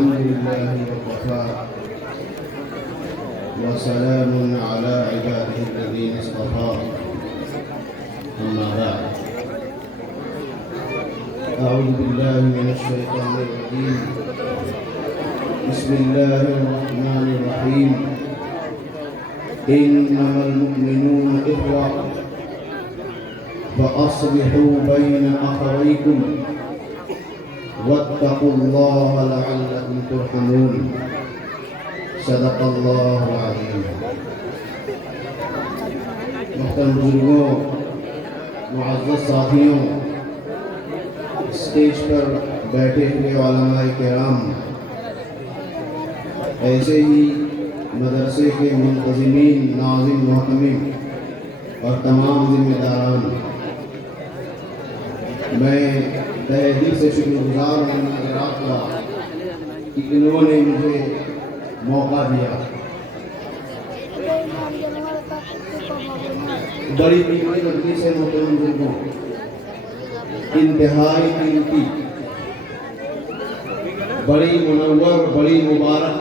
الحمد لله وكفى وسلام على عباده الذين اصطفى أما بعد أعوذ بالله من الشيطان الرجيم بسم الله الرحمن الرحيم إنما المؤمنون إخوة فأصلحوا بين أخويكم واتقوا الله لعلكم ترحمون صدق اللہ العظیم۔ محترم بزرگوں، معزز ساتھیوں، اسٹیج پر بیٹھے ہوئے علماء کرام، ایسے ہی مدرسے کے منتظمین، ناظم، محتمم اور تمام ذمہ داران، میں تہہ دل سے شکر گزار ہوں حضرات کا کہ انہوں نے مجھے موقع دیا۔ بڑی قیمتی مجلس ہے محترم بزرگوں، انتہائی قیمتی، بڑی منور، بڑی مبارک،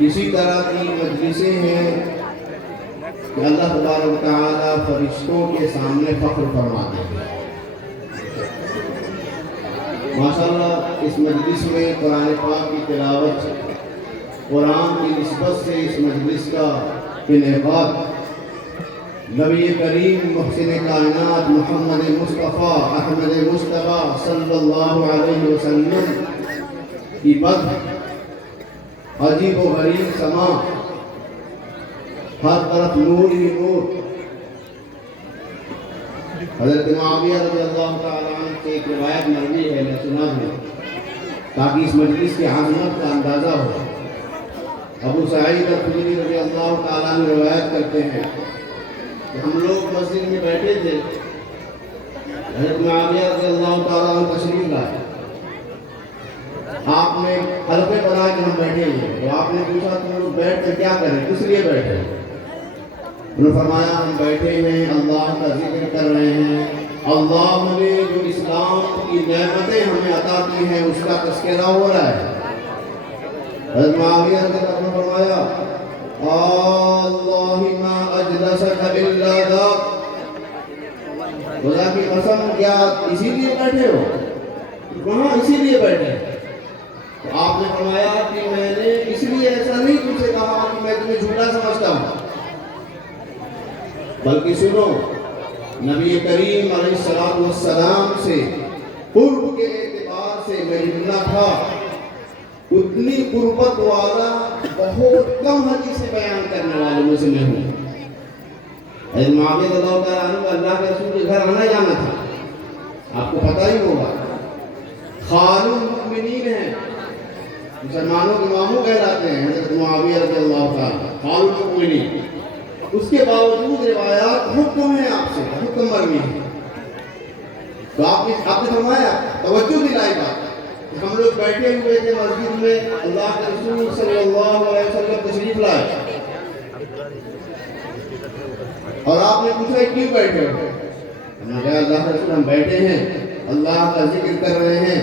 اسی طرح کی مجلسیں ہیں کہ اللہ تبارک و تعالیٰ فرشتوں کے سامنے فخر فرماتے ہیں۔ ماشاءاللہ اس مجلس میں قرآن پاک کی تلاوت، قرآن کی نسبت سے اس مجلس کا انعقاد نبی کریم محسن کائنات محمد مصطفیٰ احمد مصطفیٰ صلی اللہ علیہ وسلم کی مدح، عجیب و غریب سما، ہر طرف نور ہی نور۔ حضرت معاویہ رضی اللہ تعالیٰ عنہ سے ایک روایت مروی ہے، میں سنا ہوں تاکہ اس مجلس کی عظمت کا اندازہ ہو۔ ابو سعید الخدری رضی اللہ تعالیٰ عنہ روایت کرتے ہیں کہ ہم لوگ مسجد میں بیٹھے تھے، حضرت معاویہ رضی اللہ تعالیٰ عنہ تشریف لائے، آپ نے حلقے بنائے کہ ہم بیٹھے ہیں، تو آپ نے پوچھا تم لوگ بیٹھ کر کیا کریں، کس لیے بیٹھے؟ انہوں نے فرمایا ہم بیٹھے ہیں اللہ کا ذکر کر رہے ہیں، اللہ نے جو اسلام کی نعمتیں ہمیں عطا کی ہیں اس کا تذکرہ ہو رہا ہے۔ حضرت معاویہ رضی اللہ عنہ نے فرمایا اللہ ما اجلسک الا ذاک، خدا کی قسم کیا اسی لیے بیٹھے ہو؟ کہاں اسی لیے بیٹھے؟ تو آپ نے فرمایا کہ میں نے اس لیے ایسا نہیں تم سے کہا کہ میں تمہیں جھوٹا سمجھتا ہوں، بلکہ سنو نبی کریم علیہ السلام سے قرب کے اعتبار سے میری اللہ تھا، اتنی قربت والا بہت کم حدیث بیان کرنے والوں میں سے میں ہوں۔ حضرت معاویہ رضی اللہ تعالیٰ عنہ اللہ کے رسول کے گھر آنا جانا تھا، آپ کو پتہ ہی ہوگا، خال المؤمنین ہیں، مسلمانوں کے ماموں کہلاتے ہیں حضرت معاویہ رضی اللہ تعالیٰ، خال المؤمنین۔ اس کے باوجود روایات حکم ہے آپ سے، حکم مروی ہے، تو آپ نے فرمایا توجہ دلائی بات، ہم لوگ بیٹھے ہوئے تھے مسجد میں، اللہ کے رسول صلی اللہ علیہ وسلم تشریف لائے اور آپ نے پوچھا کیوں بیٹھے ہو؟ ہم نے کہا اللہ کے رسول ہم بیٹھے ہیں، اللہ کا ذکر کر رہے ہیں،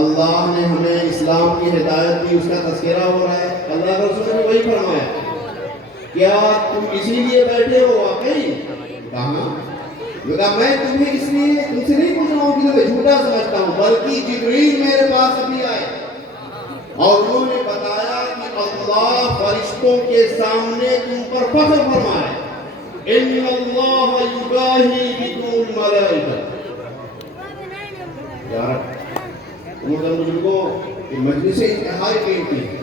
اللہ نے ہمیں اسلام کی ہدایت دی، اس کا تذکرہ ہو رہا ہے۔ اللہ کے رسول نے وہی فرمایا کیا تم اسی لیے بیٹھے ہو؟ واقعی؟ کہاں؟ کہا میں تمہیں اس لیے تم سے نہیں پوچھ رہا ہوں کہ تمہیں جھوٹا سمجھتا ہوں، بلکہ جبریل میرے پاس ابھی آئے اور انہوں نے بتایا کہ اللہ فرشتوں کے سامنے تم پر فخر فرمائے، ان اللہ یباہی بکم الملائکہ۔ یار محترم بزرگوں، یہ مجلسیں انتہائی قیمتی ہیں،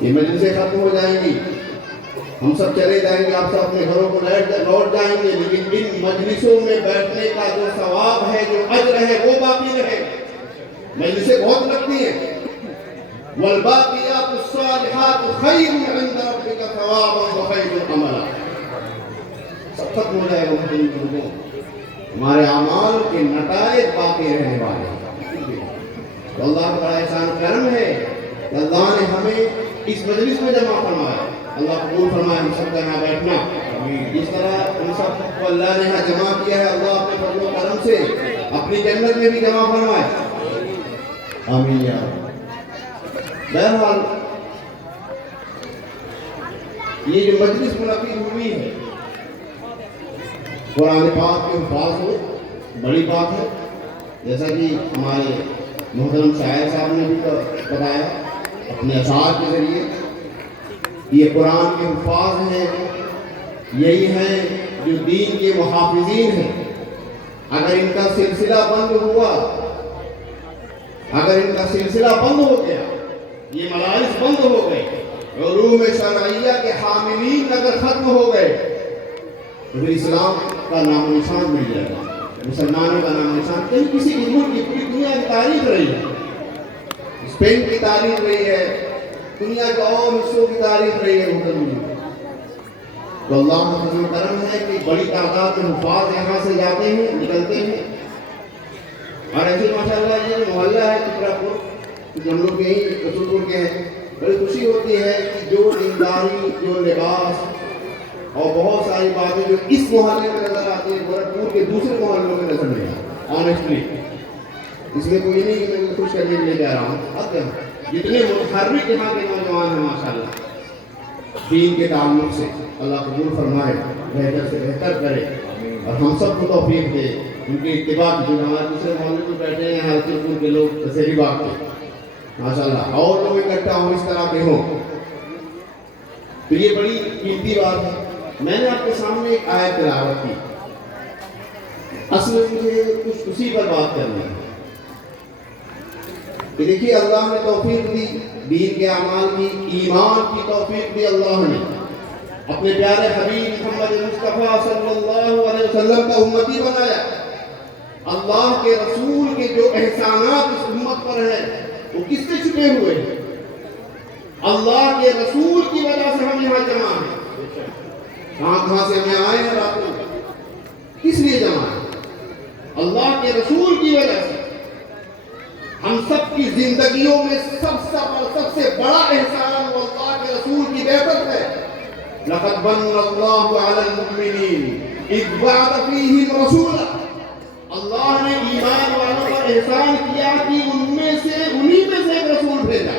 یہ مجلسیں ختم ہو جائیں گی، ہم سب چلے جائیں گے، آپ سب اپنے گھروں کو لوٹ جائیں گے، لیکن ان مجلسوں میں بیٹھنے کا جو ثواب ہے، جو اجر ہے، وہ باقی رہے۔ مجلسیں بہت لگتی ہیں، والباقیات الصالحات خیر عند ربک ثوابا وخیر عملا، سب ختم ہو جائے گا محترم بزرگوں، ہمارے اعمال کے نتائج باقی رہنے والے ہیں۔ تو اللہ کا بڑا احسان کرم ہے کہ اللہ نے ہمیں اس مجلس میں جمع فرمایا، اللہ قبول فرمائے ہم سب کا یہاں بیٹھنا، اس طرح ہم سب کو اللہ نے یہاں جمع کیا ہے، اللہ اپنے فضل و کرم سے اپنی جنت میں بھی جمع فرمائے۔ آمین یا رب۔ بہرحال یہ جو مجلس منعقد ہوئی ہے قرآن پاک کے الفاظ میں بڑی بات ہے، جیسا کہ ہمارے محترم شاعر صاحب نے بھی بتایا اپنے اشعار کے ذریعے، یہ قرآن کے الفاظ ہیں، یہی ہیں جو دین کے محافظین ہیں۔ اگر ان کا سلسلہ بند ہوا، اگر ان کا سلسلہ بند ہو گیا، یہ مدارس بند ہو گئے، علوم شرعیہ کے حاملین اگر ختم ہو گئے تو پھر اسلام کا نام و نشان مل جائے گا، مسلمانوں کا نام و نشان کہیں کسی بھی ملک کی پوری دنیا کی تاریخ رہی ہے، اسپین کی تاریخ رہی ہے، دنیا کے اور حصوں کی تاریخ رہی ہے محترم۔ تو اللہ کا فضل و کرم ہے کہ بڑی تعداد میں حفاظ یہاں سے جاتے ہیں، نکلتے ہیں، اور ایسے ماشاءاللہ یہ جو محلہ ہے کترا پور، ہم لوگ یہیں رسول پور کے ہیں، بڑی خوشی ہوتی ہے کہ جو دینداری، جو لباس اور بہت ساری باتیں جو اس محلے میں نظر آتی ہیں گورکھپور کے دوسرے محلوں میں نظر نہیں آتی۔ آنیسٹلی اس میں کوئی نہیں کہ میں خوش کرنے کے لیے جا رہا ہوں، جتنے متحرک یہاں کے نوجوان ہیں ماشاءاللہ دین کے تعلق سے، اللہ قبول فرمائے، بہتر سے بہتر کرے اور ہم سب کو توفیق دے ان کی اتباع کی۔ جو ہمارے دوسرے محلے میں بیٹھے ہیں حاجی پور کے لوگ، دسہری باغ کے ماشاءاللہ، اور لوگ اکٹھا ہوں اس طرح کے ہوں، تو یہ بڑی قیمتی بات ہے۔ میں نے آپ کے سامنے ایک آیت تلاوت کی، اصل میں مجھے کچھ اسی پر بات کرنی ہے کہ دیکھیے اللہ نے توفیق دی، دین کے اعمال کی، ایمان کی توفیق دی، اللہ نے اپنے پیارے حبیب محمد مصطفیٰ صلی اللہ علیہ وسلم کا امتی بنایا۔ اللہ کے رسول کے جو احسانات اس امت پر ہیں وہ کس سے چھپے ہوئے ہیں؟ اللہ کے رسول کی وجہ سے ہم یہاں جمع ہیں۔ کہاں سے ہمیں آئے ہیں راتوں، کس لیے جمع ہیں؟ اللہ کے رسول کی وجہ سے۔ ہم سب کی زندگیوں میں سب سے بڑا احسان وہ اللہ کے رسول کی بیعت ہے۔ لقد من اللہ علی المؤمنین اذ بعث فیہم رسولا، اللہ نے ایمان والوں پر احسان کیا کہ انہی میں سے ایک رسول بھیجا۔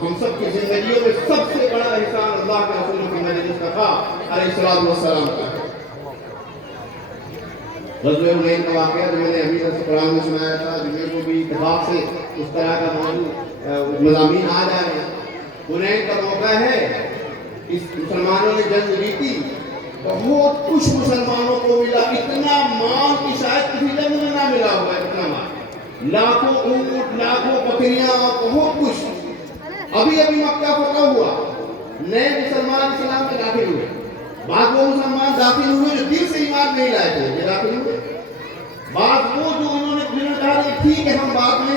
ہم سب کی زندگیوں میں سب سے بڑا احسان اللہ کے رسول محمد مصطفیٰ علیہ السلام کا ہے۔ غزوہ حنین کا واقعہ جو میں نے ابھی درس قرآن میں سنایا تھا، جنہیں کو بھی اتفاق سے اس طرح کا موضوع مضامین آ جائے ہیں۔ حنین کا موقع ہے، اس مسلمانوں نے جنگ جیتی، بہت کچھ مسلمانوں کو ملا، اتنا مال کی شاید کسی جنگ میں نہ ملا ہوا ہے، اتنا مال، لاکھوں اونٹ، لاکھوں بکریاں، بہت کچھ۔ ابھی مکہ فتح ہوا، نئے مسلمان اسلام میں داخل ہوئے، بعض وہ مسلمان داخل ہوئے جو دل سے ایمان نہیں لائے تھے، یہ داخل ہوئے، بعض وہ جو انہوں نے کہا کہ ٹھیک ہے ہم بعد میں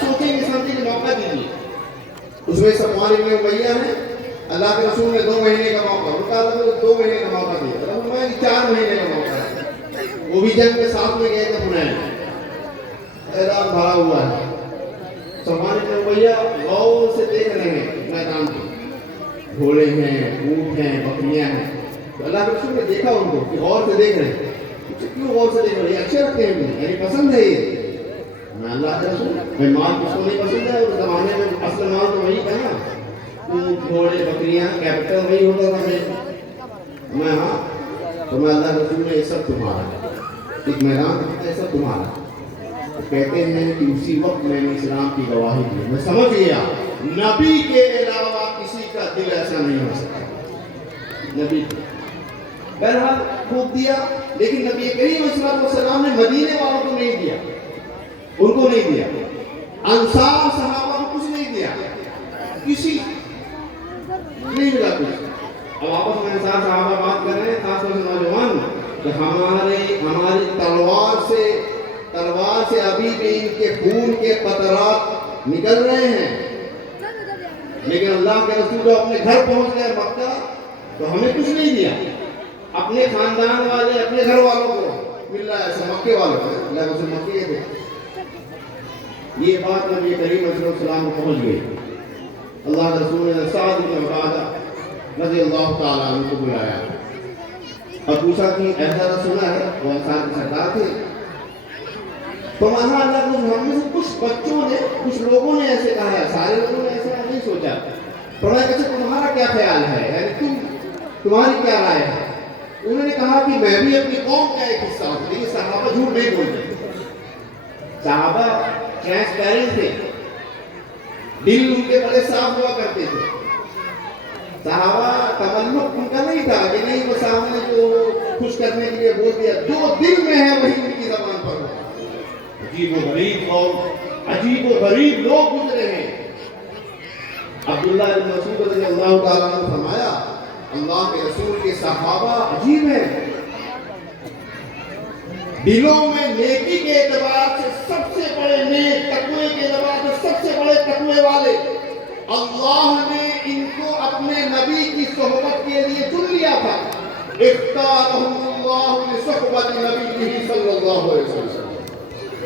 سوچیں گے، سمجھیں گے، موقع دیجیے۔ اس میں صفوان ابن امیہ ہے، اللہ کے رسول نے 2 مہینے کا موقع، ان کا 2 مہینے کا موقع دیا، 4 مہینے کا موقع ہے، وہ بھی جنگ کے ساتھ میں گئے تھے حنین، میدان بھرا ہوا ہے۔ صفوان ابن امیہ غور سے دیکھ رہے ہیں میدان کو، گھوڑے ہیں، اونٹ ہیں، بکریاں ہیں، تو اللہ کے رسول نے دیکھا ان کو کہ غور سے دیکھ رہے ہیں، کیوں غور سے دیکھ رہے ہیں؟ یہ اچھے رکھتے ہیں مجھے، یعنی پسند ہے یہ، میں اللہ کے رسول، میں مال کس کو نہیں پسند ہے؟ اس زمانے میں اصل مال تو وہی تھا نا، اونٹ، گھوڑے، بکریاں، کیپٹل وہی ہوتا تھا میں ہاں، تو میں اللہ کے رسول نے یہ سب تمہارا، ایک میدان رکھتا ہے سب تمہارا۔ کہتے ہیں کہ اسی وقت میں نے اسلام کی گواہی دی، میں سمجھ گیا نبی کے علاوہ کسی کا دل ایسا نہیں ہو سکتا، نبی کو بہرحال خوب دیا، لیکن نبی کریم صلی اللہ علیہ وسلم نے مدینے والوں کو نہیں دیا، ان کو نہیں دیا، انصار صحابہ کو کچھ نہیں دیا، کسی نہیں ملا کچھ۔ اب آپس میں انصار صحابہ بات کر رہے ہیں، خاص طور سے نوجوان، کہ ہماری تلوار سے ابھی بھی ان کے خون کے قطرات نکل رہے ہیں، لیکن اللہ کے رسول جو اپنے گھر پہنچ گئے مکہ تو ہمیں کچھ نہیں دیا، اپنے خاندان والے، اپنے گھر والوں کو مل رہا ہے، ایسا مکے والوں کو، اللہ کے رسول مکے تھے۔ یہ بات نبی کریم صلی اللہ علیہ وسلم کو پہنچ گئی، اللہ کے رسول نے سعد بن عبادہ رضی اللہ تعالیٰ عنہ کو بلایا اور پوچھا کہ ایسا سنا ہے، وہ انصار کے سردار تھے، تو وہاں اللہ کے ہم میں سے کچھ بچوں نے کچھ لوگوں نے ایسے کہا ہے، سارے لوگوں نے ایسا نہیں سوچا. فرمایا کہ تمہارا کیا خیال ہے، یعنی تمہاری کیا رائے ہے؟ انہوں نے کہا کہ میں بھی اپنی قوم کا ایک حصہ ہوں. لیکن صحابہ جھوٹ نہیں بولتے، صحابہ ٹرانسپیرنٹ تھے، دل ان کے بڑے صاف ہوا کرتے تھے. صحابہ تملق ان کا نہیں تھا کہ نہیں وہ سامنے جو خوش کرنے کے لیے بول دیا، جو دل میں ہے وہی ان کی زبان پر ہو. عجیب و غریب قوم، عجیب و غریب لوگ گزرے ہیں. عبداللہ بن مسعود رضی اللہ تعالیٰ عنہ فرمایا اللہ کے رسول کے صحابہ عجیب ہیں، دلوں میں نیکی کے اعتبار سے سب سے بڑے نیک، تقوی کے اعتبار سے سب سے بڑے تقوی والے. اللہ نے ان کو اپنے نبی کی صحبت کے لیے چن لیا تھا. اختارهم اللہ لصحبت نبیہ صلی اللہ علیہ وسلم.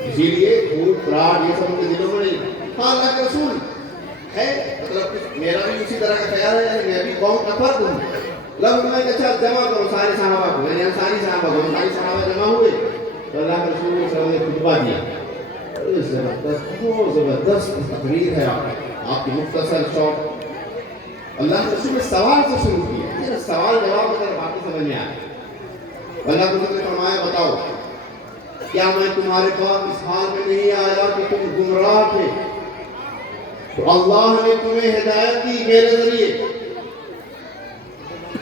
اسی لیے جھوٹ فراڈ یہ سب ان کے دلوں میں نہیں. ہاں اللہ کے رسول ہے، مطلب میرا بھی اسی طرح کا خیال ہے، میں بھی قوم کا فرد ہوں. لفظ میں اچھا جمع کرو سارے صحابہ کو، یعنی ساری صحابہ کو، ساری صحابہ جمع ہوئے تو اللہ کے رسول صلی اللہ علیہ وسلم نے خطبہ دیا. زبردست، بہت زبردست تقریر ہے آپ کی مختصر شارٹ. اللہ کے رسول نے سوال سے شروع کیا، سوال جواب میں ذرا باتیں سمجھ میں آئے. اللہ کے رسول نے فرمایا بتاؤ کیا میں تمہارے پاس اس حال میں نہیں آیا کہ تم گمراہ تھے تو اللہ نے تمہیں ہدایت دی میرے ذریعے؟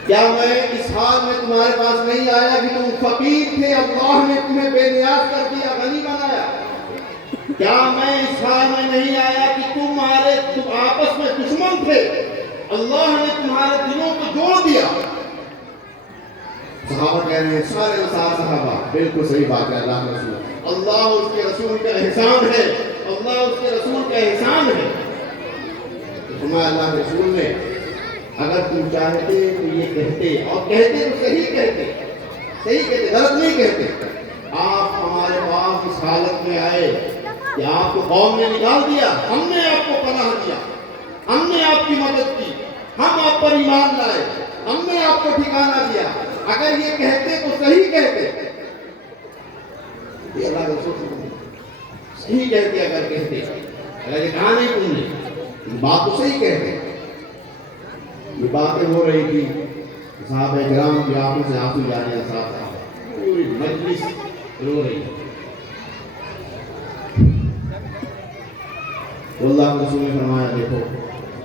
کیا میں اس حال میں تمہارے پاس نہیں آیا کہ تم فقیر تھے، اللہ نے تمہیں بے نیاز کر دیا، غنی بنایا؟ کیا میں اس حال میں نہیں آیا کہ تم آپس میں دشمن تھے، اللہ نے تمہارے دلوں کو جوڑ دیا؟ صحابہ کہہ رہے ہیں، سارے صحابہ بالکل صحیح بات ہے. اللہ کے رسول، اللہ اس کے رسول کا احسان ہے، اللہ اس کے رسول کا احسان ہے. فرمایا اللہ کے رسول نے اگر تم چاہتے تو یہ کہتے، اور کہتے تو صحیح کہتے، صحیح کہتے، غلط نہیں کہتے. آپ ہمارے پاس اس حالت میں آئے کہ آپ کو قوم نے نکال دیا، ہم نے آپ کو پناہ دیا، ہم نے آپ کی مدد کی، ہم آپ پر ایمان لائے، ہم نے آپ کو ٹھکانہ دیا. اگر یہ کہتے تو صحیح کہتے. یہ اللہ کے رسول صحیح کہتے، اگر کہتے، اگر یہ کہا نہیں تم نے، بات تو صحیح کہتے. یہ باتیں ہو رہی تھی، صحابہ کرام کی آنکھوں سے آنسو جا رہے ہیں، صاحب پوری مجلس رو رہی ہے. اللہ کے رسول نے فرمایا دیکھو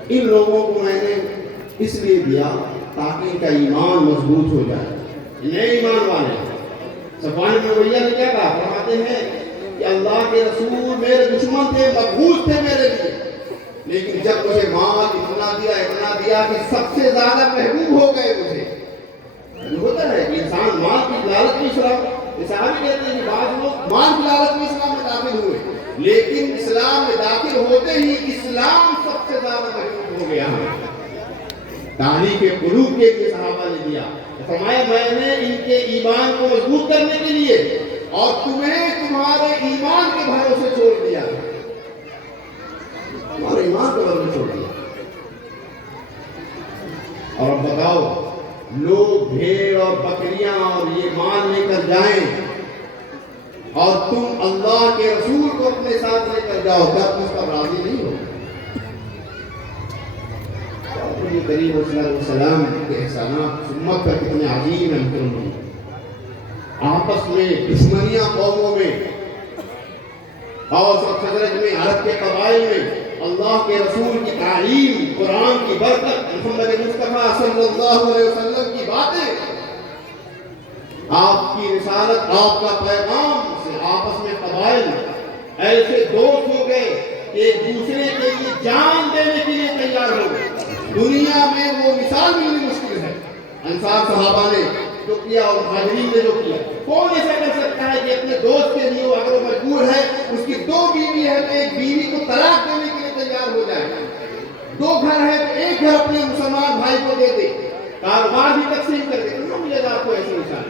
ان لوگوں کو میں نے اس لیے دیا تاکہ ان کا ایمان مضبوط ہو جائے. نئے ایمان والے صفوان بن امیہ نے کیا کہا؟ فرماتے ہیں کہ اللہ کے رسول میرے دشمن تھے، مقبوض تھے میرے لیے، لیکن جب مجھے مال اتنا دیا کہ سب سے زیادہ محبوب ہو گئے مجھے. ہوتا ہے کہ انسان مال کی لالچ میں اسلام، صحابی کہتے ہیں کہ بعض لوگ مال کی لالچ میں اسلام میں داخل ہوئے، لیکن اسلام میں داخل ہوتے ہی اسلام سب سے زیادہ محبوب ہو گیا. تاریخ قلوب کے لیے صحابہ نے دیا. فرمایا میں نے ان کے ایمان کو مضبوط کرنے کے لیے اور تمہیں تمہارے ایمان کے بھروسے چھوڑ دیا، تمہارے ایمان کے بھروسے چھوڑ دیا. اور اب بتاؤ لوگ بھیڑ اور بکریاں اور یہ مال لے کر جائیں اور تم اللہ کے رسول کو اپنے ساتھ لے کر جاؤ، کیا تم اس پر راضی نہیں ہو؟ کریم صلی اللہ علیہ وسلم کے احسانات امت پر کتنے عظیم ہیں محترم. آپس میں دشمنیاں قوموں میں، اوس اور خزرج میں، عرب کے قبائل میں، اللہ کے رسول کی تعلیم، قرآن کی برکت، محمد مصطفیٰ صلی اللہ علیہ وسلم کی باتیں، آپ کی رسالت، آپ کا پیغام سے آپس میں قبائل ایسے دوست ہو گئے کہ ایک دوسرے کے لیے جان دینے کے لیے تیار ہو گئے. دنیا میں وہ مثال ملنی مشکل ہے. انصار صحابہ نے جو کیا اور مہاجرین نے جو کیا، کون ایسا کر سکتا ہے کہ اپنے دوست کے لیے اگر وہ مجبور ہے، اس کی 2 بیوی ہے تو ایک بیوی کو طلاق دینے کے لیے تیار ہو جائے، 2 گھر ہے تو ایک گھر اپنے مسلمان بھائی کو دے دے، کاروبار بھی تقسیم کر دے. کہاں ملے گا آپ کو ایسی مثال؟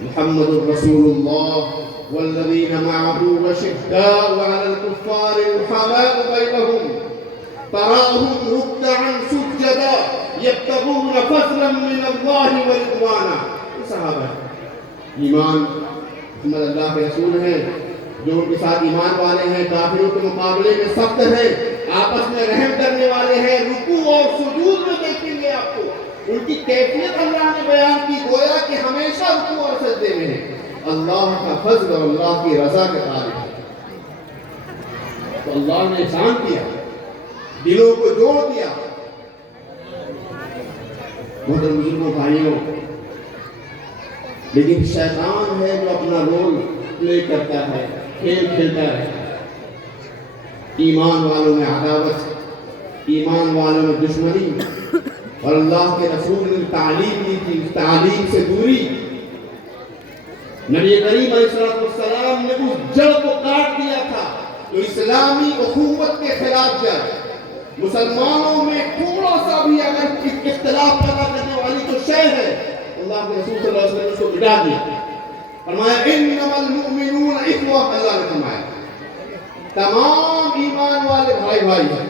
محمد رسول اللہ والذین معه اشداء علی الکفار رحماء بینہم تراہم رکعا سجدا یبتغون فضلا من اللہ ورضوانا. صحابہ ایمان محمد اللہ کے رسول ہیں، جو ان کے ساتھ ایمان والے ہیں کافروں کے مقابلے میں سخت ہیں، آپس میں رحم کرنے والے ہیں، رکوع اور سجود میں دیکھیں گے آپ کو ان کی کیفیت اللہ نے بیان کی، گویا کہ ہمیشہ رکوع اور سجدے میں ہے، اللہ کا فضل اور اللہ کی رضا کے طالب ہے۔ تو اللہ نے احسان کیا، دلوں کو جوڑ دیا۔ محترم بزرگوں بھائیوں، لیکن شیطان ہے جو اپنا رول پلے کرتا ہے، کھیل کھیلتا رہتا ہے، ایمان والوں میں عداوت، ایمان والوں میں دشمنی، اور اللہ کے رسول نے تعلیم دی تھی، اس تعلیم سے دوری۔ نبی کریم علیہ السلام نے اس جڑ کو کاٹ دیا تھا جو اسلامی اخوت کے خلاف جائے۔ مسلمانوں میں تھوڑا سا بھی اگر اختلاف پیدا کرنے والی تو شے ہے، اللہ کے رسول صلی اللہ علیہ وسلم نے اس کو مٹا دیا، فرمایا انما المؤمنون اخوہ، اللہ نے فرمایا تمام ایمان والے بھائی بھائی ہیں۔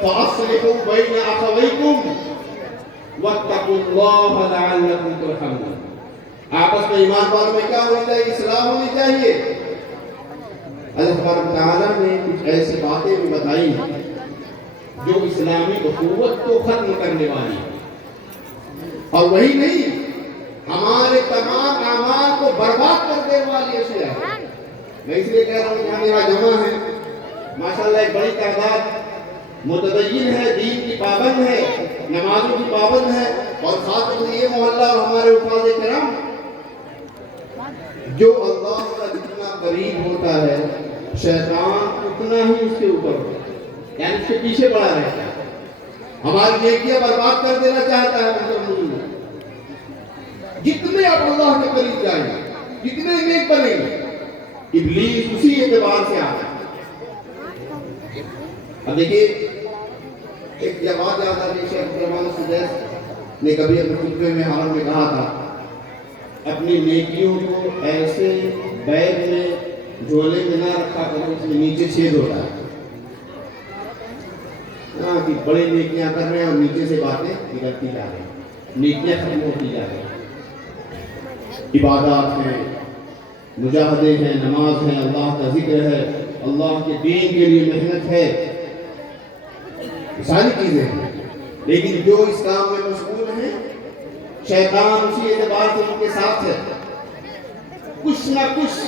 فَأَصْلِحُوا بَيْنَ أَخَوَيْكُمْ وَاتَّقُوا اللَّهَ لَعَلَّكُمْ تُرْحَمُونَ۔ آپس میں ایمان والوں میں کیا ہونی چاہیے؟ اصلاح ہونی چاہیے۔ اللہ تبارک تعالیٰ نے کچھ ایسی باتیں بھی بتائی جو اسلامی اخوت کو ختم کرنے والی ہے، اور وہی نہیں، ہمارے تمام اعمال کو برباد کر دینے والی اشیاء ہے۔ میں اس لیے کہہ رہا ہوں کہ ہم یہاں جمع ہیں، ماشاءاللہ ایک بڑی تعداد متدین ہے، دین کی پابند ہے، نمازوں کی پابند ہے، اور خاص طور یہ محلہ اور ہمارے حفاظ کرام جو اللہ کا جتنا قریب ہوتا ہے شیطان اتنا ہی اس کے اوپر ہوتا ہے، یعنی اس کے پیچھے پڑا رہتا ہے، ہماری نیکیاں برباد کر دینا چاہتا ہے۔ جتنے آپ اللہ کے قریب جائیں گے، جتنے نیک بنیں گے، ابلیس اسی اعتبار سے آتا ہے۔ اب دیکھیے ایک بات یاد آتی ہے، شیخ عبدالرحمن السدیس نے کبھی اپنے خطبے میں حرم میں کہا تھا اپنی نیکیوں کو ایسے بیگ میں جھولے میں نہ رکھا کرو اس میں نیچے چھید ہوتا ہے، ہاں کہ بڑے نیکیاں کر رہے ہیں اور نیچے سے باتیں بگڑتی جا رہی ہیں، نیکیاں ختم ہوتی جا رہی ہیں، عبادات ہیں، مجاہدے ہیں، نماز ہے، اللہ کا ذکر ہے، اللہ کے دین کے لیے محنت ہے، ساری چیزیں ہیں، لیکن جو اس کام میں مشغول ہیں شیطان اسی اعتبار سے ان کے ساتھ ہے، کچھ نہ کچھ۔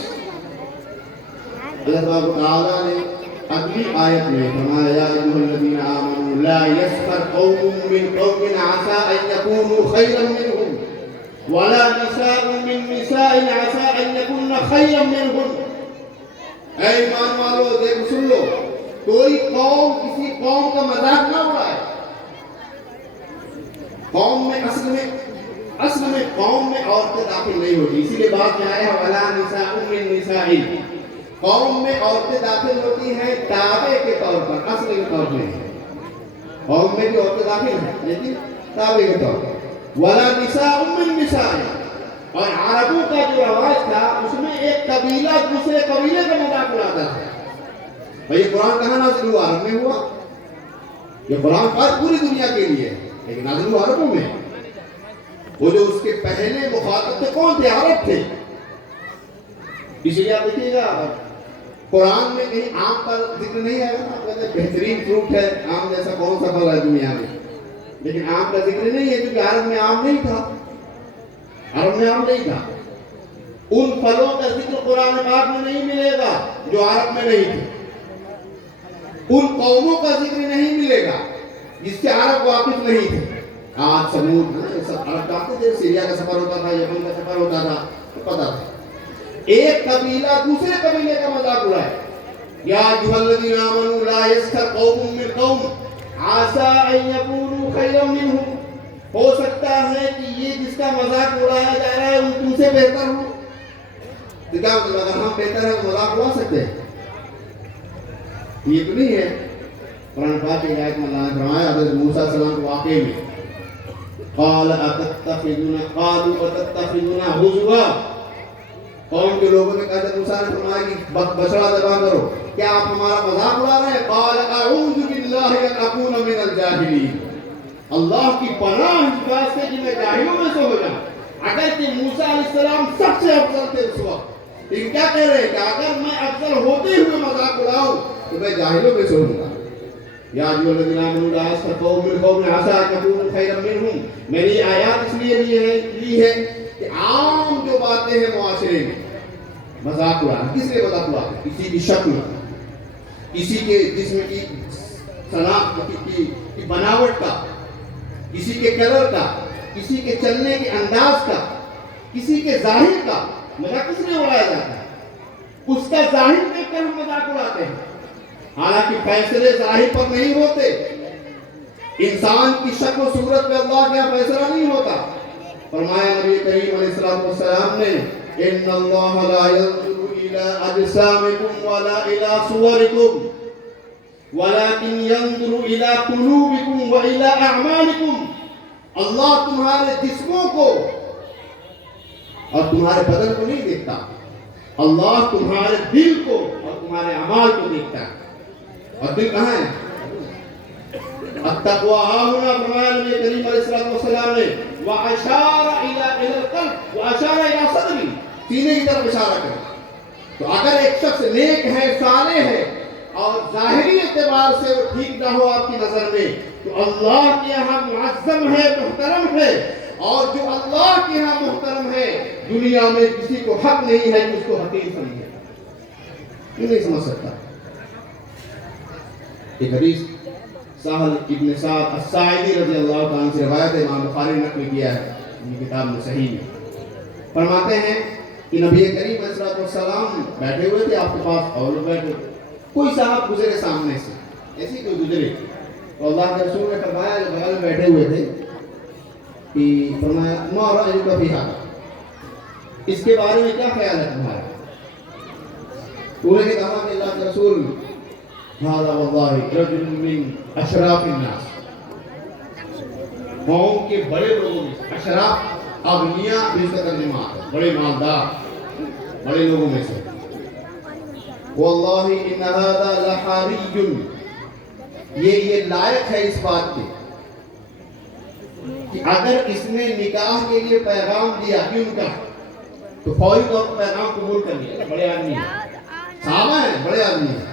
اللہ تعالیٰ نے اگلی آیت میں فرمایا یا ایھا الذین آمنوا لا یسخر قوم من قوم عسى ان یکونوا خیرا منهم ولا نساء من نساء عسى ان یکن خیرا منهن۔ اے ایمان والو دیکھو سن لو، کوئی قوم کسی قوم کا مذاق نہ اڑائے۔ قوم میں اصل میں قوم میں عورتیں داخل نہیں ہوتی، اسی لیے بات میں آیا وَلَا نِسَاءٌ مِّن نِّسَاءٍ، قوم میں عورتیں داخل ہوتی ہیں تابع کے طور پر، اصل کے طور پر نہیں، قوم میں بھی عورتیں داخل ہیں لیکن تابع کے طور پر۔ وَلَا نِسَاءٌ مِّن نِّسَاءٍ، اور عربوں کا جو رواج تھا اس میں ایک قبیلہ دوسرے قبیلے کا مذاق اڑاتا تھا۔ بھئی یہ قرآن کہاں نازل ہوا؟ عرب میں ہوا۔ یہ قرآن پاک پوری دنیا کے لیے ہے لیکن نازل ہوا عربوں میں۔ وہ جو اس کے پہلے مخاطب تھے کون تھے؟ عرب تھے۔ اس لیے آپ دیکھیے گا قرآن میں کہیں آم کا ذکر نہیں ہے، بہترین فروٹ ہے، آم جیسا کون سا پھل ہے دنیا میں، لیکن آم کا ذکر نہیں ہے کیونکہ عرب میں آم نہیں تھا، عرب میں آم نہیں تھا۔ ان پھلوں کا ذکر قرآن پاک میں نہیں ملے گا جو عرب میں نہیں تھے، ان قوموں کا ذکر نہیں ملے گا جس سے عرب واقف نہیں تھے۔ آج سمود عرب جانتے تھے، سیریا کا سفر ہوتا تھا، یمن کا سفر ہوتا تھا، تو پتا تھا ایک قبیلہ دوسرے قبیلے کا مذاق اڑائے۔ یا ایھا الذین آمنوا لا یسخر قوم من قوم عسى ان یکونوا خیرا منهم، ہو سکتا ہے کہ یہ جس کا مذاق اڑایا جا رہا ہے وہ تم سے بہتر ہو۔ تو کیا مطلب اگر ہم بہتر ہیں مذاق اڑا سکتے ہیں؟ یہ تو نہیں ہے۔ قرآن پاک کی آیت میں اللہ نے فرمایا حضرت موسیٰ علیہ السلام کے واقعے میں قال قالوا اتتخذنا ہزوا، قوم کے لوگوں نے کہا تھا موسیٰ نے فرمایا کہ بچڑا ذبح کرو، کیا آپ ہمارا مذاق اڑا رہے ہیں؟ قال اعوذ باللہ ان اکون من الجاہلین، اللہ کی پناہ اس بات سے کہ میں جاہلوں میں سے ہو جاؤں۔ اگر کہ موسیٰ علیہ السلام سب سے افضل تھے اس وقت، لیکن کیا کہہ رہے ہیں کہ اگر میں افضل ہوتے ہوئے مذاق اڑاؤں تو میں جاہلوں میں سے ہوں گا. یا ایھا الذین آمنوا لا یسخر قوم من قوم عسى ان یکونوا خیرا منهم. میں نے یہ آیات اس لیے لی ہے کہ عام جو باتیں ہیں معاشرے میں مذاق اڑانا. کس لیے مذاق اڑاتے ہیں؟ کسی کی شکل، کسی کے جسم کی صنعت کی بناوٹ کا، کسی کے کلر کا، کسی کے چلنے کے انداز کا، کسی کے ظاہر کا مذاق کس لیے اڑایا جاتا ہے؟ اس کا ظاہر دیکھ کر ہم مذاق اڑاتے ہیں. حالانکہ فیصلے ظاہر پر نہیں ہوتے. انسان کی شکل و صورت پہ اللہ کا فیصلہ نہیں ہوتا. فرمایا نبی کریم علیہ السلام نے ان اللہ لا ينظر الى اجسامکم ولا الى صورکم ولكن ينظر الى قلوبکم والى اعمالکم. اللہ تمہارے جسموں کو اور تمہارے بدن کو نہیں دیکھتا، اللہ تمہارے دل کو اور تمہارے اعمال کو دیکھتا ہے. اور دل کہاں ہے؟ التقوی ہاہنا. فرمایا نبی کریم علیہ السلام نے واشار الى القلب واشار الى صدری، سینے کی طرف اشارہ کرا. تو اگر ایک شخص نیک ہے، صالح ہے اور ظاہری اعتبار سے وہ ٹھیک نہ ہو آپ کی نظر میں، تو اللہ کے یہاں معظم ہے، محترم ہے. اور جو اللہ کے یہاں محترم ہے دنیا میں کسی کو حق نہیں ہے کہ اس کو حقیر سمجھے. یہ نہیں سمجھ سکتا. ایک حدیث سہل ابن سعد الساعدی رضی اللہ تعالیٰ سے روایت ہے، امام بخاری نے نقل کیا ہے اپنی کتاب میں صحیح میں. فرماتے ہیں کہ نبی کریم علیہ السلام بیٹھے ہوئے تھے آپ کے پاس اور لوگ بیٹھے. کوئی صاحب گزرے سامنے سے، ایسی کوئی گزرے تو اللہ کے رسول نے فرمایا جو بغل میں بیٹھے ہوئے تھے کہ فرمایا ما رأیک فی ھذا، اس کے بارے میں کیا خیال ہے تمہارا؟ انہوں نے کہا کہ اللہ کے رسول ھذا واللہ رجل من اشراف الناس، قوم کے بڑے لوگوں میں، اشراف اغنیاء بھی اس کا ترجمہ ہے، بڑے مالدار بڑے لوگوں میں سے. واللہ ان ھذا لحاری، یہ لائق ہے اس بات کے کہ اگر اس نے نکاح کے لیے پیغام دیا کیوں کا تو فوری طور پر پیغام قبول کر لیا. بڑے آدمی ہیں، صحابہ ہیں، بڑے آدمی ہیں.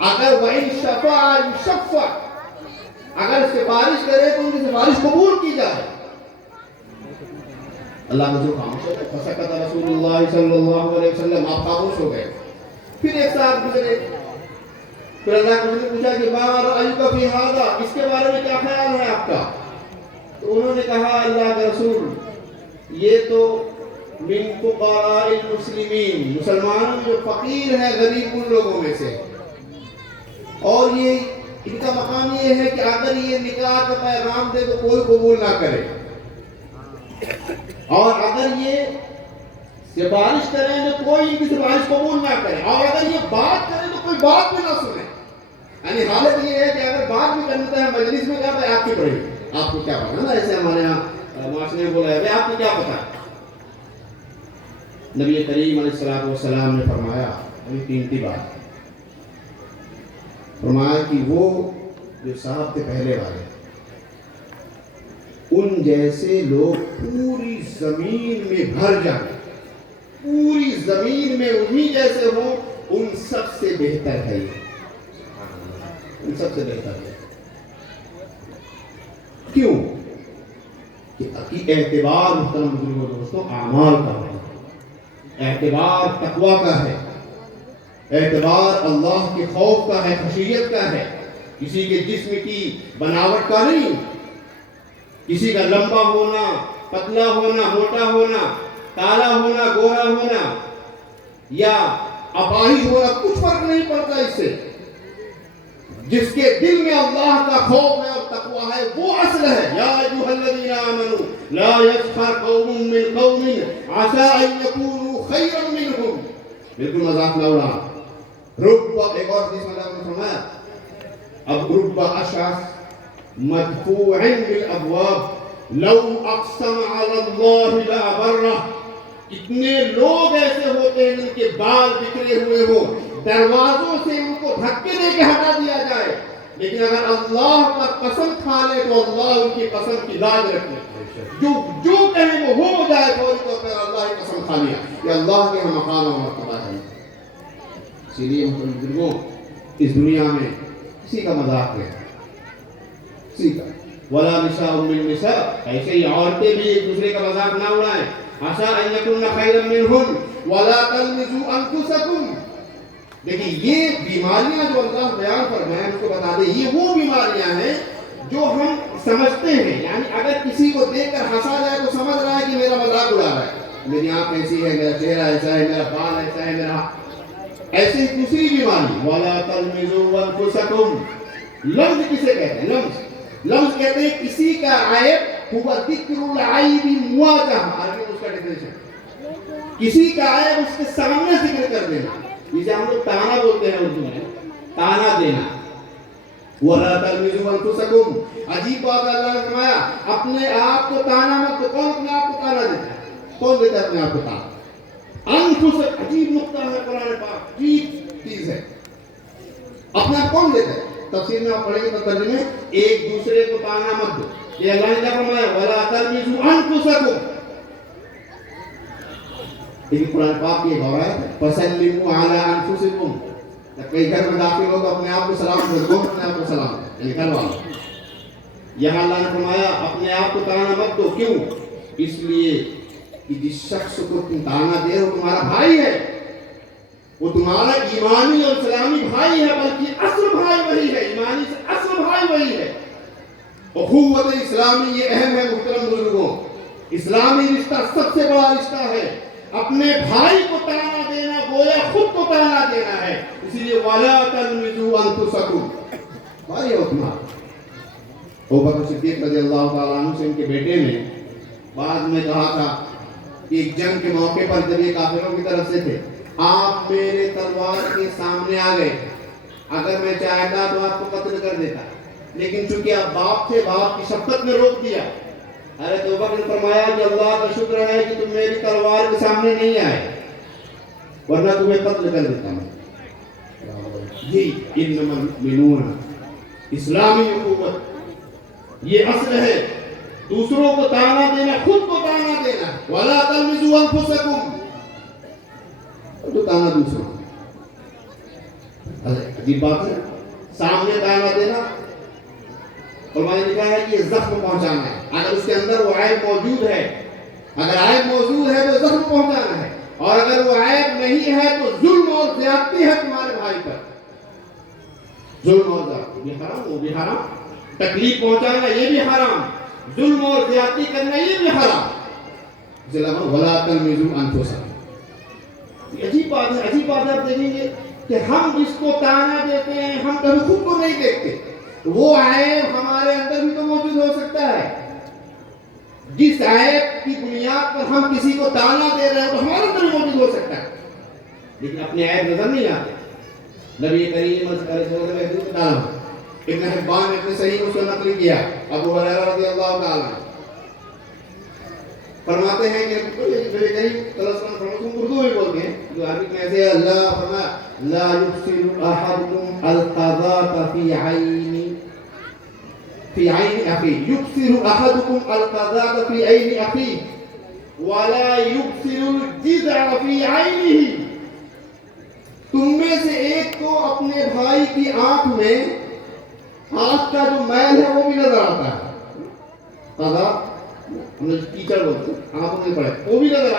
اگر وَإِن شَفَعَ يُشَفَّعْ، اگر سفارش کرے تو ان کی سفارش قبول کی جائے. اللہ کے رسول خاموش ہو گئے. فسکت رسول اللہ صلی اللہ علیہ وسلم، آپ خاموش ہو گئے. پھر ایک صاحب گزرے، پھر اللہ کے رسول نے پوچھا کہ ما رأیک فی ھذا، اس کے بارے میں کیا خیال ہے آپ کا؟ تو انہوں نے کہا اللہ کے رسول یہ تو من فقراء المسلمین، مسلمان جو فقیر ہیں، غریب ان لوگوں میں سے، اور یہ ان کا مقام یہ ہے کہ اگر یہ نکاح کا پیغام دے تو کوئی قبول نہ کرے، اور اگر یہ سفارش کریں تو کوئی ان کی سفارش قبول نہ کرے، اور اگر یہ بات کریں تو کوئی بات بھی نہ سنے. یعنی حالت یہ ہے کہ اگر بات بھی کرنا ہے مجلس میں کیا آپ کی پڑے گی، آپ کو کیا پتا نا، ایسے ہمارے یہاں معاشرے میں بولا ہے آپ کو کیا پتا. نبی کریم علیہ السلام نے فرمایا ابھی قیمتی بات، فرمایا کہ وہ جو صاحب تھے پہلے والے، ان جیسے لوگ پوری زمین میں بھر جائیں، پوری زمین میں انہی جیسے ہوں، ان سب سے بہتر ہے یہ، ان سب سے بہتر ہے. کیوں؟ کہ اعتبار محترم بزرگوں دوستوں اعمال کا ہے، اعتبار تقوی کا ہے، اعتبار اللہ کے خوف کا ہے، خشیت کا ہے. کسی کے جسم کی بناوٹ کا نہیں، کسی کا لمبا ہونا، پتلا ہونا، موٹا ہونا، کالا ہونا، گورا ہونا یا اپاہج ہونا، کچھ فرق نہیں پڑتا اس سے. جس کے دل میں اللہ کا خوف ہے اور تقوی ہے وہ اصل ہے. یا ایھا الذین آمنوا لا یسخر قوم من قوم عسى ان یکونوا خیرا منهم. بالکل مذاق نہ اڑا. ایک اور حدیث میں اللہ نے فرمایا اب رب اشعث مدفوع بالابواب لو اقسم علی اللہ لابرہ. اتنے لوگ ایسے ہوتے ہیں جن کے بال بکھرے ہوئے ہو، دروازوں سے ان کو دھکے دے کے ہٹا دیا جائے، لیکن اگر اللہ پر قسم کھا لے تو اللہ ان کی قسم کی داد رکھے. جو کہیں وہ ہو جائے فوری طور پر اللہ کی قسم خالیہ، یہ اللہ کے مقام و مرتبہ ہے۔ اسی لیے بزرگوں اس دنیا میں کسی کا مذاق ہے، کسی کا ولا نساء من نساء، ایسے ہی عورتیں بھی ایک دوسرے کا مذاق نہ اڑائیں۔ عسى ان يكن خيرا منهن ولا تلمزوا انفسكم۔ دیکھیے یہ بیماریاں جو اللہ بیان فرمایا اس کو بتا دیں، یہ وہ بیماریاں ہیں جو ہم سمجھتے ہیں، یعنی اگر کسی کو دیکھ کر ہنسا جائے تو سمجھ رہا ہے کہ میرا مذاق اڑا رہا ہے، میری آنکھ ایسی ہے، میرا چہرہ ایسا ہے، میرا بال ایسا ہے، میرا ایسے ہی دوسری بیماری ولا تلمزوا انفسکم، لمز کسے کہتے ہیں؟ لمز کہتے ہیں کسی کا عیب، ہوا ذکر العیب مواجہہ، عربی میں اس کا ڈیفینیشن، کسی کا عیب اس کے سامنے ذکر کر دینا، جسے ہم لوگ تانا بولتے ہیں اردو میں، تانا دینا۔ وَلَا تَلْمِزُوا أَنفُسَكُمْ، عجیب بات ہے، اللہ نے فرمایا اپنے آپ کو تانا مت دو۔ کون اپنے آپ کو تانا دیتا ہے؟ کون دیتا ہے اپنے آپ کو تانا؟ انفس، عجیب نقطہ ہے قرآن پاک، عجیب چیز ہے، اپنے آپ کون دیتا ہے؟ تفسیر میں آپ پڑھیں گے تو ترجمے، ایک دوسرے کو تانا مت دو، یہ اللہ نے کیا فرمایا؟ وَلَا تَلْمِزُوا أَنفُسَكُمْ۔ لیکن قرآن پاک کی ایک اور آیت ہے فَسَلِّمُوا عَلَىٰ أَنفُسِكُمْ، جب کئی گھر میں داخل ہو تو اپنے آپ کو سلام دو، اپنے آپ کو سلام دو، یعنی گھر والوں۔ یہاں اللہ نے فرمایا اپنے آپ کو تانا مت دو، کیوں؟ اس لیے کہ جس شخص کو تم تانا دے وہ تمہارا بھائی ہے، وہ تمہارا ایمانی اور اسلامی بھائی ہے، بلکہ اصل بھائی وہی ہے، ایمانی سے اصل بھائی وہی ہے۔ اخوت اسلامی یہ اہم ہے محترم بزرگوں، اسلامی رشتہ سب سے بڑا رشتہ ہے، اپنے بھائی کو تانا دینا گویا خود کو تانا دینا ہے، اسی لیے وَلَا تَلْمِزُوا أَنفُسَكُمْ، بھائی ہو تمہارا۔ ابوبکر صدیق رضی اللہ تعالیٰ عنہ سے ان کے بیٹے نے بعد میں کہا تھا کہ ایک جنگ کے موقع پر جب یہ کافروں کی طرف سے تھے، آپ میرے تلوار کے سامنے آ گئے، اگر میں چاہتا تو آپ کو قتل کر دیتا، لیکن چونکہ آپ باپ تھے، باپ کی شفقت میں روک دیا۔ حضرت ابوبکر نے فرمایا کہ اللہ کا شکر ہے کہ تم میری تلوار کے سامنے نہیں آئے، ورنہ تمہیں قتل کر دیتا میں۔ یہ انما المؤمنون، اسلامی اخوت یہ اصل ہے، دوسروں کو تانا دینا، خود کو تانا دینا۔ وَلَا تَلْمِزُوا أَنفُسَكُمْ، تو تانا دوسروں، عجیب بات ہے، سامنے تانا دینا، اور میں نے لکھا ہے کہ یہ زخم پہنچانا ہے، اگر اس کے اندر وہ عیب موجود ہے، اگر عیب موجود ہے تو زخم پہنچانا ہے، اور اگر وہ عیب نہیں ہے تو ظلم اور زیادتی ہے تمہارے بھائی پر، ظلم اور زیادتی، یہ حرام، وہ بھی حرام، تکلیف پہنچانا یہ بھی حرام، ظلم اور زیادتی کرنا یہ بھی حرام۔ اس علاوہ وَلَا تَلْمِزُوا أَنفُسَكُمْ، عجیب بات ہے، عجیب بات ہے، آپ دیکھیں گے کہ ہم جس کو تانا دیتے ہیں ہم کبھی خود کو نہیں دیکھتے، وہ عیب ہمارے اندر بھی تو موجود ہو سکتا ہے، جس عیب کی بنیاد پر ہم کسی کو تانا دے رہے ہیں تو ہمارے اندر بھی موجود ہو سکتا ہے، لیکن اپنے عیب نظر نہیں آتے۔ نبی کریم صلی اللہ علیہ وسلم ابن حبان نے اپنے صحیح میں اس کو نقل کیا، ابو ہریرہ رضی اللہ تعالیٰ فرماتے ہیں کہ نبی کریم صلی اللہ علیہ وسلم اردو میں بولتے ہیں، جو عربی میں ایسے ہے، اللہ فرمایا لا يفسد احدكم القضاء في عين اخيه، يفسد احدكم القضاء في عين اخيه ولا يفسد الجزع في عينه، تم میں سے ایک کو اپنے بھائی کی آنکھ میں آنکھ کا جو میل ہے وہ بھی نظر آتا ہے، قضاء ہم ٹیچر بولتے ہیں، آنکھوں میں پڑے وہ بھی نظر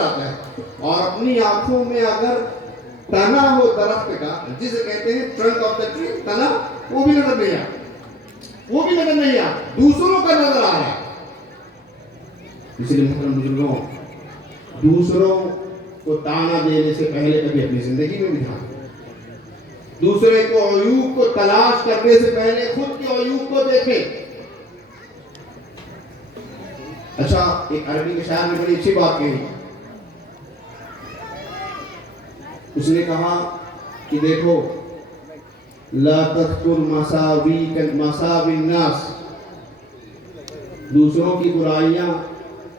آتا ہے، اور اپنی آنکھوں میں اگر تنا ہو درخت کا، جسے کہتے ہیں ٹرنک آف دا ٹری، تنا، وہ بھی نظر نہیں آتا، دوسروں کا نظر آ رہا ہے۔ اس لیے محترم بزرگوں، دوسروں کو تانا دینے سے پہلے کبھی اپنی زندگی میں بھی دھیان دیں، دوسرے کو عیوب کو تلاش کرنے سے پہلے خود کے عیوب کو دیکھیں۔ اچھا، ایک عربی کے شاعر نے بڑی اچھی بات کہی، اس نے کہا کہ دیکھو لا تذکر مساوی الناس، دوسروں کی برائیاں،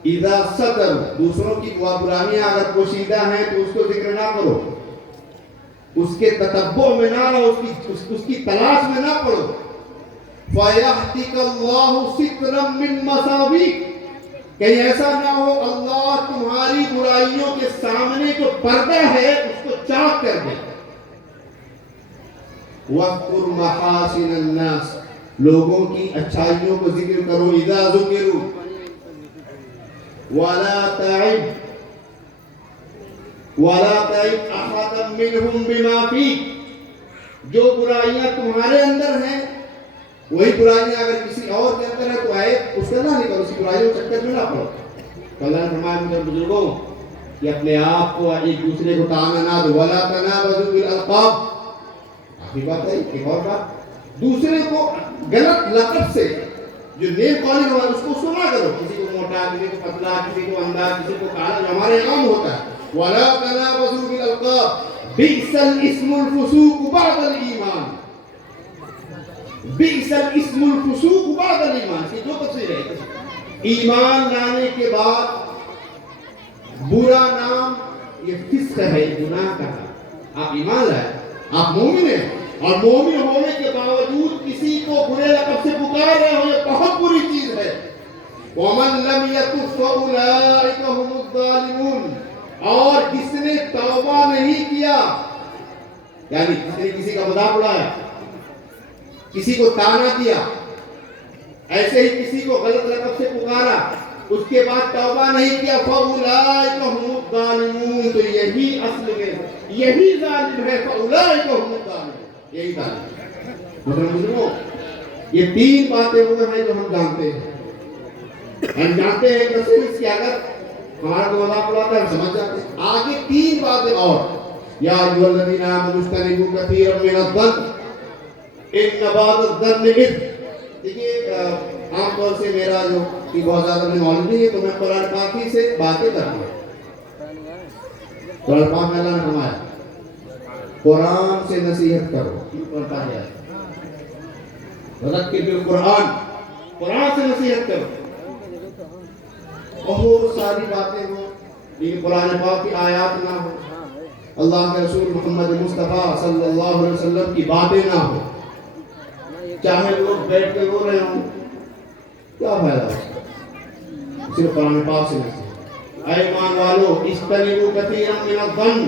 اذا ستر، دوسروں کی برائیاں اگر پوشیدہ ہیں تو اس کو ذکر نہ کرو، اس کے تتبع میں نہ رہو، اس کی تلاش میں نہ پڑو۔ فَيَحْتِكَ اللَّهُ سِتْرًا مِّن مَّسَاوِيكَ، کہیں ایسا نہ ہو اللہ تمہاری برائیوں کے سامنے جو پردہ ہے اس کو چاک کر دے. وَاذْكُرْ مَحَاسِنَ النَّاسِ، لوگوں کی اچھائیوں کو ذکر کرو. اِذَا ذُكِرُوا وَلَا تَعِبْ أَحَدًا مِّنْهُمْ بِمَا فِيكَ، جو برائیاں تمہارے اندر ہیں وہی برائیاں اگر کسی اور کے اندر ہے تو عیب اس کا نہ نکلو، اسی برائیوں چکر میں نہ پڑو. تو اللہ نے فرمایا مجھے بزرگوں کہ اپنے آپ کو ایک دوسرے کو تانا نہ دو. وَلَا تَنَابَزُوا بِالْأَلْقَابِ، آخری بات ہے. ایک اور بات، دوسرے کو غلط لقب سے جو نیم کالنگ ہوا اس کو سنا کرو. کسی کو موٹا، کسی کو پتلا، کسی کو اندھا، کسی کو کالا، جو ہمارے عام ہوتا ہے. وَلَا تَنَابَزُوا بِالْأَلْقَابِ بِئْسَ الْإِسْمُ الْفُسُوقُ بَعْدَ الْإِيمَانِ. بِئْسَ الْإِسْمُ الْفُسُوقُ بَعْدَ الْإِيمَانِ، اس کی دو تفسیر ہے. ایمان لانے کے بعد برا نام یہ فسق ہے، گناہ کا ہے. آپ ایمان لائے، آپ مومن ہیں، اور مومن ہونے کے باوجود کسی کو برے لقب سے پکار رہے ہو، یہ بہت بری چیز ہے. وَمَن لَمْ يَتُبْ فَأُولَٰئِكَ هُمُ الظَّالِمُونَ، اور جس نے توبہ نہیں کیا، یعنی جس نے کسی کا مذاق اڑایا، کسی کو طعنہ دیا، ایسے ہی کسی کو غلط لقب سے پکارا، اس کے بعد توبہ نہیں کیا، فَأُولَٰئِكَ هُمُ الظَّالِمُونَ، تو یہی اصل میں یہی ظالم ہے. فَأُولَٰئِكَ هُمُ الظَّالِمُونَ، یہی ظالم ہے. مسلموں، یہ تین باتیں وہ ہیں جو ہم جانتے ہیں. ہم جانتے ہیں کہ اس کی اگر ہمارا کو مذاق اڑاتا ہے ہم سمجھ جاتے ہیں. آگے تین باتیں اور، یا ایھا الذین آمنوا اجتنبوا کثیرا من الظن ان بعض الظن اثم. دیکھیے عام طور سے میرا جو کہ بہت زیادہ میں نالج نہیں ہے تو میں قرآن پاک ہی سے باتیں کرتا ہوں. قرآن پاک میں اللہ نے فرمایا قرآن سے نصیحت کرو. قرآن ہے وذکر بالقرآن، قرآن سے نصیحت کرو. بہت ساری باتیں ہوں لیکن قرآن پاک کی آیات نہ ہو، اللہ کے رسول محمد مصطفیٰ صلی اللہ علیہ وسلم کی باتیں نہ ہو، چاہے لوگ بیٹھ کے رو رہے ہوں، کیا فائدہ ہے؟ صرف قرآن پاک سے نصیحت. اے ایمان والو اجتنبوا کثیرا من الظن،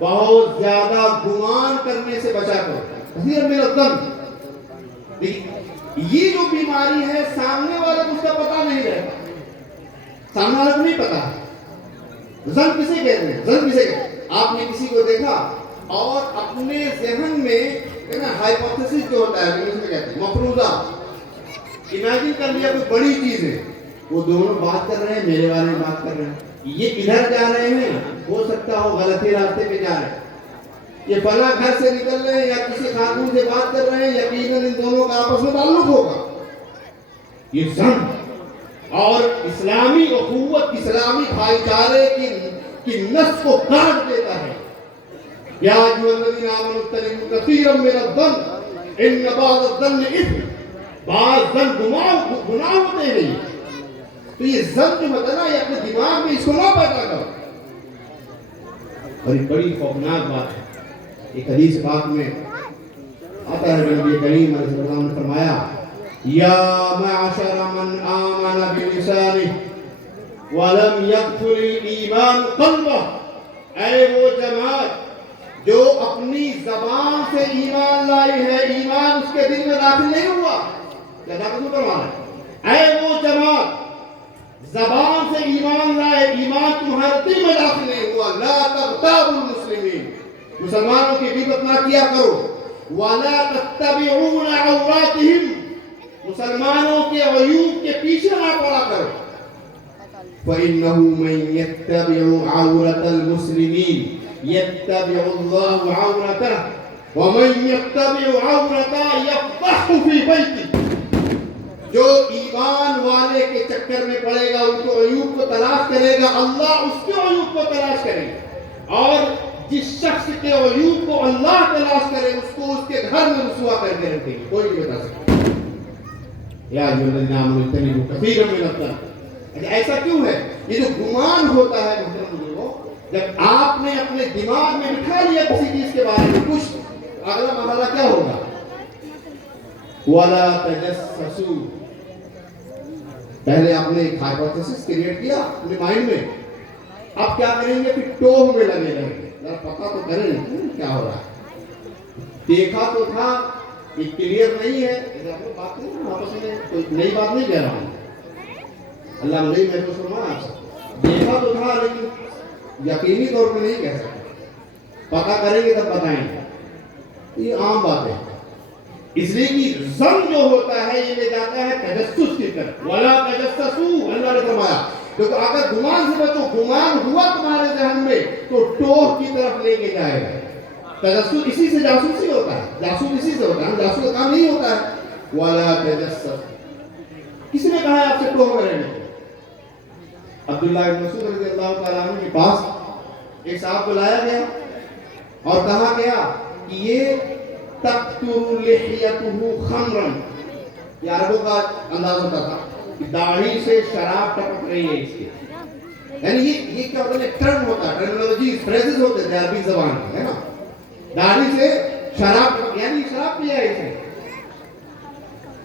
بہت زیادہ گمان کرنے سے بچا کرو. کثیرا من الظن، یہ جو بیماری ہے سامنے والے کو اس کا پتہ نہیں رہتا، سامنے والے کو نہیں پتا. ظن کسے کہتے ہیں؟ ظن کسے کہتے ہیں؟ آپ نے کسی کو دیکھا اور اپنے ذہن میں ہائپوتھیسس جو ہوتا ہے انگلش میں کہتے ہیں مفروضہ، امیجن کر لیا کوئی بڑی چیز ہے، وہ دونوں بات کر رہے ہیں، میرے بارے میں بات کر رہے ہیں، یہ ادھر جا رہے ہیں، ہو سکتا ہو غلطی راستے پہ جا رہے ہیں، یہ فلاں گھر سے نکل رہے ہیں یا کسی خاتون سے بات کر رہے ہیں، یقیناً ان دونوں کا آپس میں تعلق ہوگا. یہ ظن اور اسلامی اخوت، اسلامی بھائی چارے کی نس کو کاٹ دیتا ہے. یا ایھا الذین آمنوا اجتنبوا کثیرا من الظن ان بعض الظن اثم، بعض ظن گناہ ہوتے ہیں. تو یہ ظن جو ہوتا ہے نا، یہ اپنے دماغ میں اس کو نہ پیدا کرو. اور یہ بڑی خوفناک بات ہے. ایک حدیث پاک میں آتا ہے نبی کریم علیہ السلام نے فرمایا یا معشر من آمن بلسانه ولم يدخل الایمان قلبه، اے وہ جماعت جو اپنی زبان سے ایمان لائی ہے، ایمان اس کے دل میں داخل نہیں ہوا. کیا داخل کروانا ہے؟ اے وہ جماعت زبان سے ایمان لائے، ایمان تمہارے دل میں داخل نہیں ہوا. لا تغتابوا المسلمین، مسلمانوں کی غیبت نہ کیا کرو. ولا تتبعون عوراتهم، مسلمانوں کے عیوب کے پیچھے نہ پڑا کرو. فإنه من يتبع عورة المسلمين يتبع الله عورته ومن يتبع عورته يفضحه في بيته. جو ایمان والے کے چکر میں پڑے گا، ان کے عیوب کو تلاش کرے گا، اللہ اس کے عیوب کو تلاش کرے گا. اور جس شخص کے عیوب کو اللہ تلاش کرے اس کو اس کے گھر میں رسوا کر کے رکھے گی، کوئی نہیں بتا سکتا. یا ایھا الذین آمنوا اجتنبوا کثیرا من الظن. ایسا کیوں ہے؟ یہ جو گمان ہوتا ہے محترم بزرگوں، جب آپ نے اپنے دماغ میں بٹھا لیا کسی چیز کے بارے میں کچھ، اگلا مرحلہ کیا ہوگا؟ وَلَا تَجَسَّسُوا، پہلے آپ نے ایک ہائپوتھیسس کریٹ کیا اپنے مائنڈ میں، اب کیا کریں گے؟ پھر ٹوہ میں لگے رہیں گے، ذرا پتہ تو کریں کیا ہو رہا ہے۔ دیکھا تو تھا، یہ کلیئر نہیں ہے، بات نہیں آپس میں کوئی نئی بات نہیں کہہ رہا ہوں، اللہ مجھے محسوس فرمایا آپ سے، دیکھا تو تھا لیکن یقینی طور پہ نہیں کہہ سکتے، پتہ کریں گے تب بتائیں گے، یہ عام بات ہے۔ اس لیے کہ ظن جو ہوتا ہے یہ لے جاتا ہے تجسس کی طرف، وَلَا تَجَسَّسُوا، اللہ نے فرمایا، کیونکہ اگر گمان سے بچو، گمان ہوا تمہارے ذہن میں تو ٹوہ کی طرف لے کے جائے گا۔ تجسس اسی سے جاسوسی ہوتا ہے، جاسوس اسی سے ہوتا ہے، جاسوس کا کام نہیں ہوتا ہے۔ وَلَا تَجَسَّسُوا، کس نے کہا ہے آپ سے ٹوہ میں رہنے کو؟ عبداللہ بن مسعود رضی اللہ تعالیٰ عنہ کے پاس ایک صاحب کو لایا گیا اور کہا گیا کہ یہ تقطر لحیتہ خمرا، یہ عربوں کا انداز ہوتا تھا کہ داڑھی سے شراب ٹپک رہی ہے اس کے، یعنی یہ کیا ہوتا ہے، ٹرم ہوتا ہے، ٹرمنالوجی، فریزز ہوتے تھے عربی زبان میں، ہے نا، داڑھی سے شراب ٹپک، یعنی شراب پیا ہے اس نے۔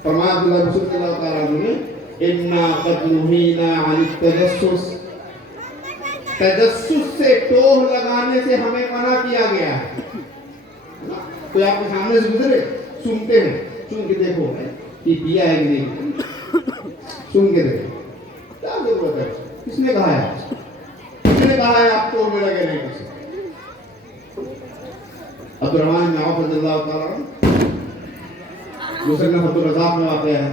فرمایا عبداللہ بن مسعود رضی اللہ تعالیٰ عنہ نے، اِنَّا قَدْ نُهِينَا عَنِ التَّجَسُّسِ، تجسس سے ٹوہ لگانے سے ہمیں منع کیا گیا ہے۔ کوئی آپ کے سامنے سے گزرے، سنتے ہیں، سن کے دیکھو کہ پیا ہے کہ نہیں، سن کے دیکھو، کیا ضرورت ہے؟ کس نے کہا ہے؟ کس نے کہا ہے آپ ٹوہ میں لگے نہیں کسی؟ عبدالرحمن بن عوف رضی اللہ تعالیٰ عنہ مسلم عبدالرزاق میں واقع ہے،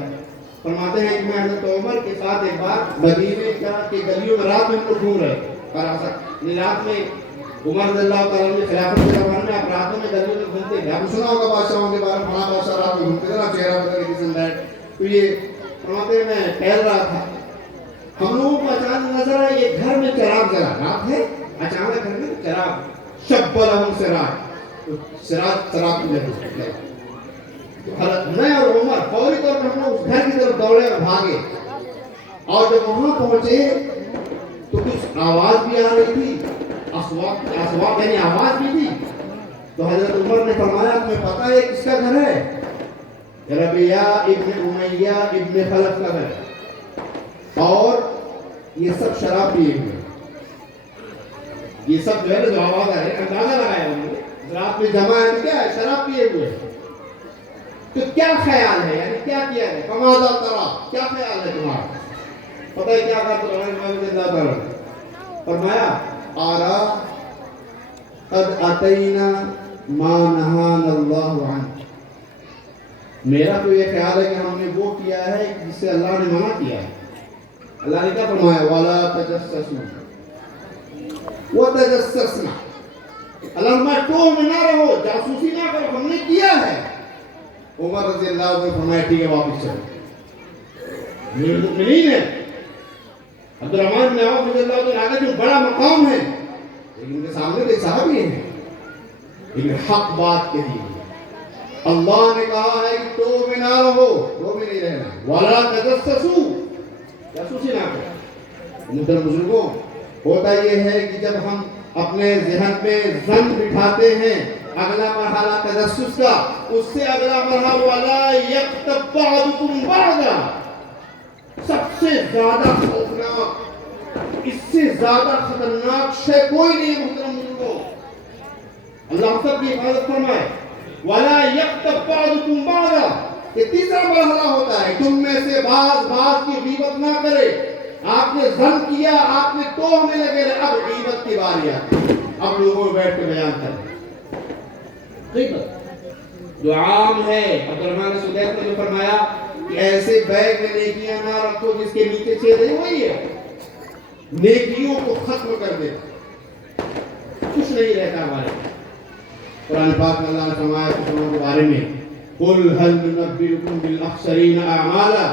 فرماتے ہیں کہ میں حضرت عمر کے ساتھ ایک بار مدینے کے گلیوں میں رات میں ہم لوگ گھوم رہے تھے، رات میں عمر رضی اللہ تعالیٰ عنہ خلافت کے زمانے میں آپ راتوں میں گلیوں میں گھومتے تھے، آپ نے سنا ہوگا بادشاہوں کے بارے میں، فلاں بادشاہ رات میں گھومتے تھے نا، چہرہ بدل کے کسی نے، تو یہ فرماتے ہیں میں ٹہل رہا تھا، ہم لوگوں کو اچانک نظر آیا یہ گھر میں چراغ جلا، رات ہے، اچانک گھر میں چراغ، شب لہم سراج، سراج چراغ جلا، میں اور عمر فوری طور پر ہم لوگ اس گھر کی طرف دوڑے اور بھاگے، اور جب وہاں پہنچے تو کچھ آواز بھی آ رہی تھی، اسواق یعنی آواز بھی تھی، تو حضرت عمر نے فرمایا تمہیں پتہ ہے کس کا گھر ہے؟ ربیعہ ابن امیہ ابن خلف کا گھر ہے، اور یہ سب شراب پیے ہوئے، یہ سب جو ہے جو آواز آ رہی ہے، اندازہ لگایا انہوں نے، رات میں جمع ہے کیا ہے؟ شراب پیے ہوئے، تو کیا خیال ہے، یعنی کیا کیا ہے؟ فماذا ترى، کیا خیال ہے تمہارا؟ پتہ ہے کیا کہا تو اللہ تعالیٰ فرمایا آرا قد اتینا ما نہانا اللہ عنہ، میرا تو یہ خیال ہے کہ ہم نے وہ کیا ہے جس سے اللہ نے منع کیا ہے۔ اللہ نے کیا فرمایا؟ وَلَا تَجَسَّسُوا وَتَجَسَّسْنَا، اللہ نے ٹوہ میں نہ رہو، جاسوسی نہ کرو، ہم نے کیا ہے۔ عمر رضی اللہ عنہ نے فرمایا ٹھیک ہے واپس چلو، میرے مؤمنین ہیں، عبدالرحمن بن عوف رضی اللہ عنہ آگے جو بڑا مقام ہے، لیکن ان کے سامنے تو صحابی ہیں، لیکن حق بات کہی، اللہ نے کہا ہے کہ ٹوہ میں نہ رہو، ٹوہ میں نہیں رہنا، وَلَا تَجَسَّسُوا، جاسوسی نہ کرو۔ محترم بزرگوں، ہوتا یہ ہے کہ جب ہم اپنے ذہن میں ظن بٹھاتے ہیں اگلا مرحلہ تجسس کا، اس سے اگلا مرحلہ وَلَا يَغْتَبْ بَعْضُكُمْ بَعْضًا، سب سے زیادہ خوفناک، اس سے زیادہ خطرناک شے کوئی نہیں ہے محترم بزرگوں، اللہ سب کی حفاظت فرمائے۔ وَلَا يَغْتَبْ بَعْضُكُمْ بَعْضًا، یہ تیسرا مرحلہ ہوتا ہے، تم میں سے بعض کی غیبت نہ کرے، آپ نے ظن کیا، آپ نے ٹوہ میں لگے رہے، اب غیبت کی باری آتی، اب لوگوں میں بیٹھ کے بیان کریں، غیبت جو عام ہے۔ عبدالرحمن سدیس نے جو فرمایا کہ ایسے بیگ میں نیکیاں نہ رکھو جس کے نیچے چھید ہے، وہی ہے، نیکیوں کو ختم کر دے، کچھ نہیں رہتا ہمارے۔ قرآن پاک میں اللہ نے فرمایا کچھ لوگوں کے بارے میں، قُلْ هَلْ نُنَبِّئُكُمْ بِالْأَخْسَرِينَ أَعْمَالًا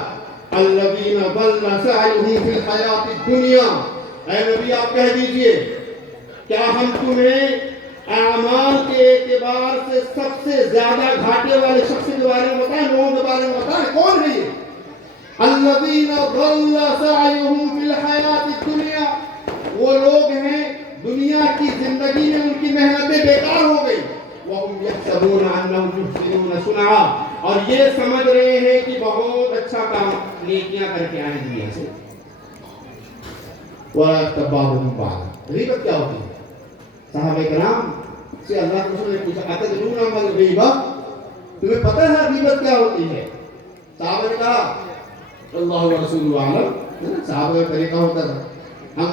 الَّذِينَ ضَلَّ سَعْيُهُمْ فِي الْحَيَاةِ الدُّنْيَا، اے نبی آپ کہہ دیجئے کیا ہم تمہیں اعمال کے اعتبار سے سب سے زیادہ گھاٹے والے شخص کے بارے میں بتائیں، لوگوں کے بارے میں بتائیں، کون ہے یہ؟ الَّذِينَ ضَلَّ سَعْيُهُمْ فِي الْحَيَاةِ الدُّنْيَا، وہ لوگ ہیں دنیا کی زندگی میں ان کی محنتیں بیکار ہو گئی، وَهُمْ يَحْسَبُونَ أَنَّهُمْ يُحْسِنُونَ صُنْعًا، اور یہ سمجھ رہے ہیں کہ بہت اچھا کام نیکیاں کر کے آئے دنیا سے. وَيَتَّبَعُهُمْ بَعْضًا. غیبت کیا ہوتی ہے؟ صحابہ کرام سے اللہ کے رسول نے پوچھا أَتَدْرُونَ مَا الْغِیبَةُ، تمہیں پتہ ہے غیبت کیا ہوتی ہے؟ صحابہ نے کہا اللہ ورسولہ اعلم. صحابہ کا طریقہ ہوتا تھا